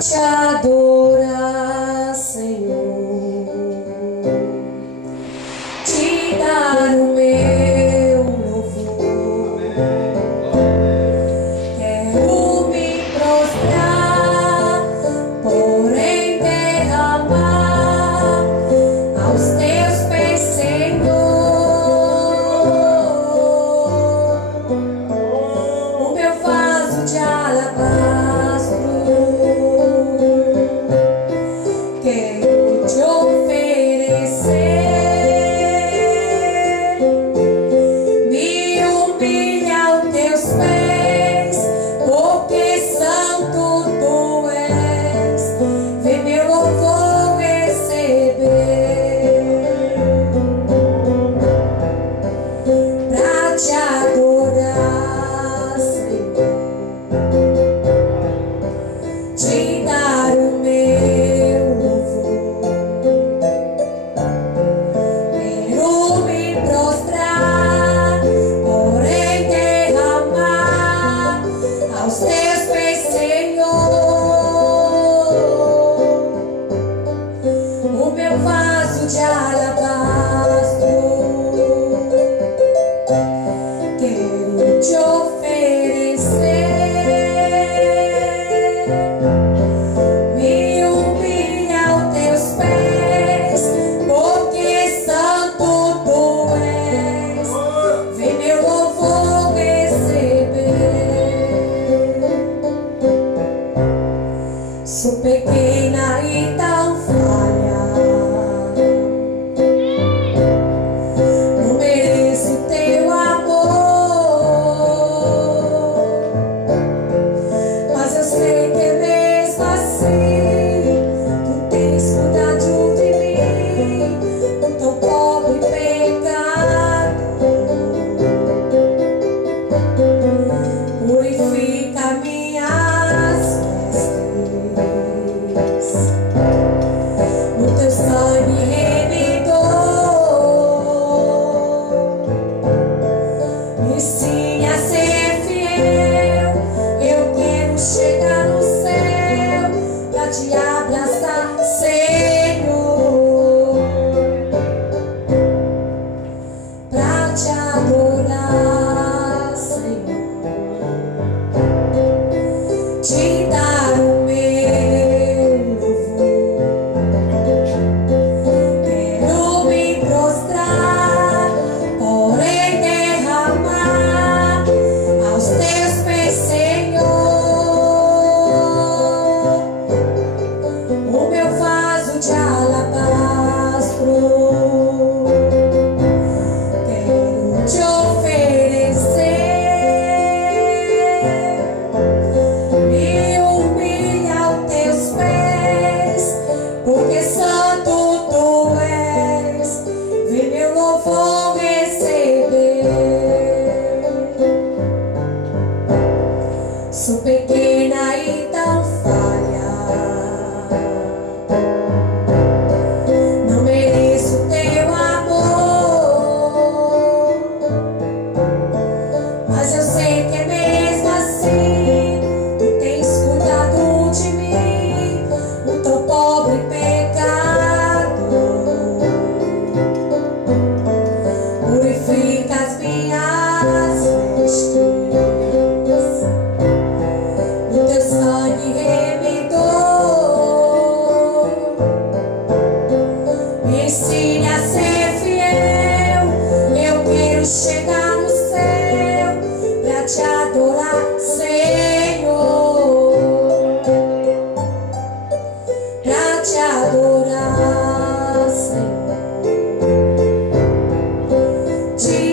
te adorar, Senhor, te dar o meu louvor. Quero me prostrar, porém derramar aos teus pés, Senhor, o meu vaso de alabastro. Quero te oferecer, me humilha aos teus pés, porque santo tu és. Vem meu louvor receber, pra te adorar, Senhor, te dar o meu louvor. Quero me prostrar, porém derramar aos teus pés, Senhor, o meu vaso de alabastro. Quero te oferecer, me humilha aos teus pés, porque santo tu és. Vem meu louvor receber. Sou pequena e tão falha, não mereço teu amor, mas eu sei que mesmo assim tu tens cuidado de mim, o tão pobre e pecado. Purifica minhas vestes, no teu sangue remidor. Me ensine a ser fiel, eu quero chegar no céu pra te abraçar, Senhor, pra te adorar, Senhor, te dar o meu louvor. Quero me prostrar, porém derramar aos teus pés, Senhor, o meu vaso de alabastro. Quero te oferecer, me humilha aos teus pés, porque santo tu és. Vem meu louvor receber. Sou pequena e tão falha, não mereço teu amor, mas eu sei que mesmo assim tu tens cuidado de mim, o tão pobre e pecado. Purifica as minhas vestes, no teu sangue remidor. Me ensine a ser fiel, eu quero chegar no céu pra te adorar, Senhor, pra te adorar, Senhor, te